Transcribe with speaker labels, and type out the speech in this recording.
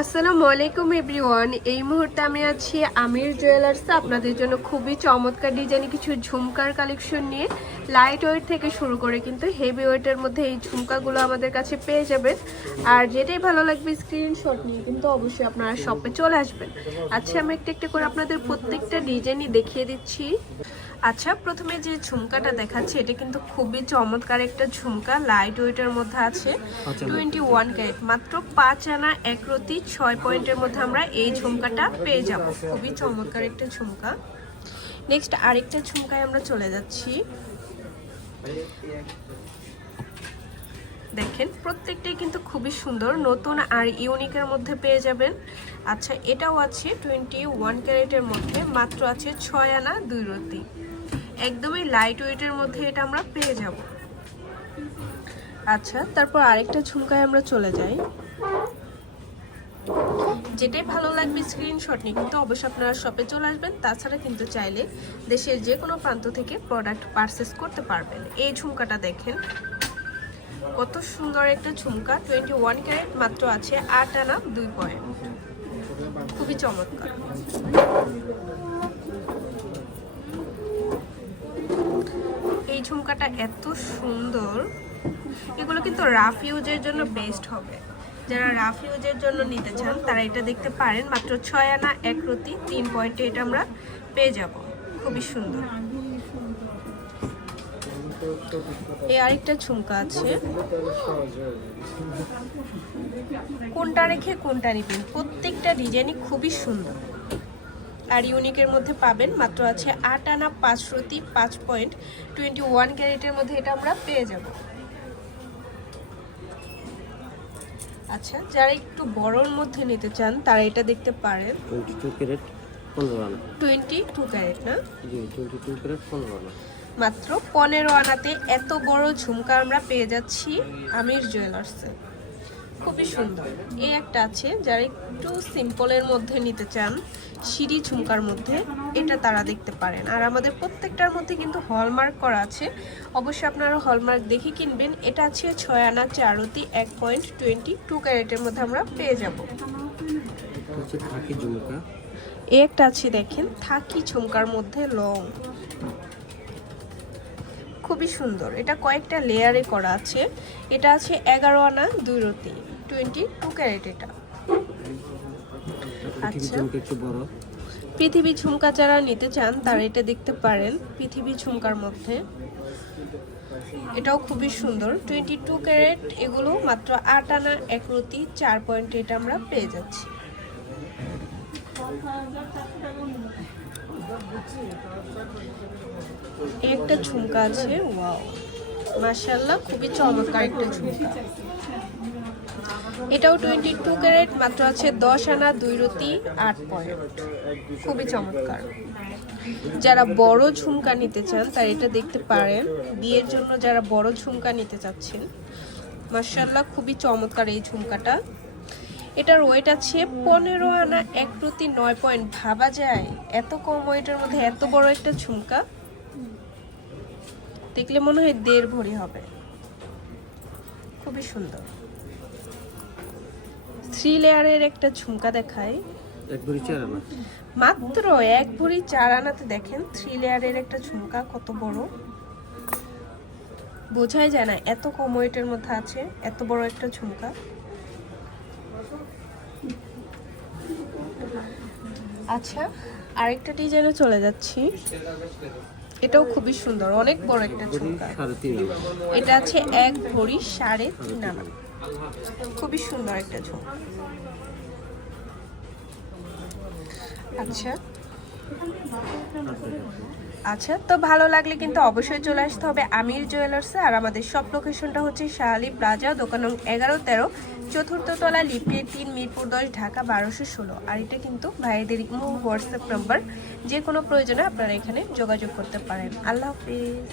Speaker 1: আসসালামু আলাইকুম এভরিওয়ান। এই মুহূর্তে আমি আছি আমির জুয়েলার্সে। আপনাদের জন্য খুবই চমৎকার ডিজাইনে কিছু ঝুমকার কালেকশন নিয়ে। লাইট ওয়েট থেকে শুরু করে কিন্তু হেভি ওয়েটের মধ্যে এই ঝুমকাগুলো আমাদের কাছে পেয়ে যাবেন। আর যেটাই ভালো লাগবে স্ক্রিনশট নিয়ে কিন্তু অবশ্যই আপনারা শপে চলে আসবেন। আচ্ছা আমি একটা একটা করে আপনাদের প্রত্যেকটা ডিজাইনই দেখিয়ে দিচ্ছি। আচ্ছা প্রথমে যে ঝুমকাটা দেখাচ্ছে এটা কিন্তু খুবই চমৎকার একটা ঝুমকা লাইট ওয়েটের মধ্যে আছে।
Speaker 2: আচ্ছা।
Speaker 1: Twenty one carat. মাত্র পাঁচ আনা এক রতি ছয় পয়েন্টের মধ্যে আমরা এই ঝুমকাটা পেয়ে যাব। খুবই চমৎকার একটা ঝুমকা। নেক্সট আরেকটা ঝুমকায় আমরা চলে যাচ্ছি। দেখেন, প্রত্যেকটাই কিন্তু খুবই সুন্দর, নতুন আর ইউনিকের মধ্যে পেয়ে যাবেন। আচ্ছা এটাও আছে টোয়েন্টি ওয়ান ক্যারেটের মধ্যে, মাত্র আছে ছয় আনা, দুই রতি। একদমই লাইট ওয়েটের মধ্যে এটা আমরা পেয়ে যাব। আচ্ছা তারপর আরেকটা ঝুমকায় আমরা চলে যাই। যেটাই ভালো লাগবে স্ক্রিনশট নিয়ে, কিন্তু অবশ্যই আপনারা শপে চলে আসবেন। তাছাড়া কিন্তু চাইলে দেশের যে কোনো প্রান্ত থেকে প্রোডাক্ট পারচেস করতে পারবেন। এই ঝুমকাটা দেখেন। কত সুন্দর একটা ঝুমকা টোয়েন্টি ওয়ান ক্যারেট মাত্র আছে, আট আনা, দুই পয়েন্ট খুবই চমৎকার। এই ঝুমকাটা এত সুন্দর। এগুলো কিন্তু রাফ ইউজের জন্য বেস্ট হবে। যারা রাফ ইউজের জন্য নিতে চান, তারা এটা দেখতে পারেন। মাত্র ছয় আনা, এক রতি, তিন পয়েন্টে এটা আমরা পেয়ে যাব। খুবই সুন্দর। এই আরেকটা ঝুমকা আছে। কোনটা রেখে কোনটা নেবেন? প্রত্যেকটা ডিজাইনই খুবই সুন্দর। আর ইউনিকের মধ্যে পাবেন, মাত্র আছে আট আনা, পাঁচ রতি, পাঁচ পয়েন্ট টোয়েন্টি ওয়ান ক্যারেটের মধ্যে এটা আমরা পেয়ে যাব। আচ্ছা যারা একটু বড়র মধ্যে নিতে চান তারা এটা দেখতে পারেন।
Speaker 2: টোয়েন্টি টু ক্যারেট পনেরো আনা।
Speaker 1: টোয়েন্টি টু ক্যারেট না?
Speaker 2: জি টোয়েন্টি টু ক্যারেট পনেরো আনা।
Speaker 1: মাত্র পনেরো আনাতে এত বড় ঝুমকা আমরা পেয়ে যাচ্ছি আমির জুয়েলার্সে। খুবই সুন্দর। এই একটা আছে, যারা একটু সিম্পলের মধ্যে নিতে চান, সিঁড়ি ঝুমকার মধ্যে, এটা তারা দেখতে পারেন। আর আমাদের প্রত্যেকটার মধ্যে কিন্তু হলমার্ক করা আছে। অবশ্যই আপনারা হলমার্ক দেখে কিনবেন। এটা আছে ছয় আনা চারতি, এক পয়েন্ট টোয়েন্টি টু ক্যারেটের মধ্যে আমরা পেয়ে যাব। এই একটা আছে দেখেন, থাকি ঝুমকার মধ্যে লং খুবই সুন্দর। এটা কয়েকটা লেয়ারে করা আছে। এটা আছে এগারো আনা দুই রতি। টোয়েন্টি টু ক্যারেট এটা। আচ্ছা। পৃথিবী ঝুমকা যারা নিতে চান তারা এটা দেখতে পারেন পৃথিবী ঝুমকার মধ্যে। এটাও খুবই সুন্দর। টোয়েন্টি টু ক্যারেট এগুলো মাত্র আট আনা এক রতি চার পয়েন্টে এটা আমরা পেয়ে যাচ্ছি। একটা ঝুমকা আছে ওয়াও। খুবই চমৎকার একটা ঝুমকা। এটাও টোয়েন্টি টু ক্যারেট, মাত্র আছে দশ আনা, দুই রতি আট পয়েন্ট। খুবই চমৎকার। যারা বড় ঝুমকা নিতে চান, তারা এটা দেখতে পারেন। বিয়ের জন্য যারা বড় ঝুমকা নিতে চাচ্ছেন মার্শাল্লাহ খুবই চমৎকার এই ঝুমকাটা। এটার ওয়েট আছে পনেরো আনা, এক প্রতি নয় পয়েন্ট। ভাবা যায় এত কম ওয়েটের মধ্যে এত বড় একটা ঝুমকা। দেখলে মনে হয় দেড় ভরি হবে। খুবই সুন্দর। থ্রি লেয়ারের একটা ঝুমকা দেখায়
Speaker 2: এক ভরি চার আনা।
Speaker 1: মাত্র এক ভরি চার আনাতে দেখেন থ্রি লেয়ারের একটা ঝুমকা কত বড়। বোঝাই যায় না এত কম ওয়েটের মধ্যে আছে এত বড় একটা ঝুমকা। আচ্ছা আরেকটা ডিজাইনে চলে যাচ্ছি। এটাও খুবই সুন্দর অনেক বড় একটা ঝুমকা। এটা আছে এক ভরি সাড়ে তিন আনা। খুবই সুন্দর একটা ঝুমকা আচ্ছা। আচ্ছা তো ভালো লাগলে কিন্তু অবশ্যই চলে আসতে হবে আমির জুয়েলার্সে। আর আমাদের সব লোকেশনটা হচ্ছে শাহালি প্লাজা, দোকান এগারো তেরো, চতুর্থ তলা লিপে তিন, মিরপুর দশ, ঢাকা বারোশো ষোলো। আর এটা কিন্তু ভাইদের হোয়াটসঅ্যাপ নাম্বার। যে কোনো প্রয়োজনে আপনারা এখানে যোগাযোগ করতে পারেন। আল্লাহ হাফিজ।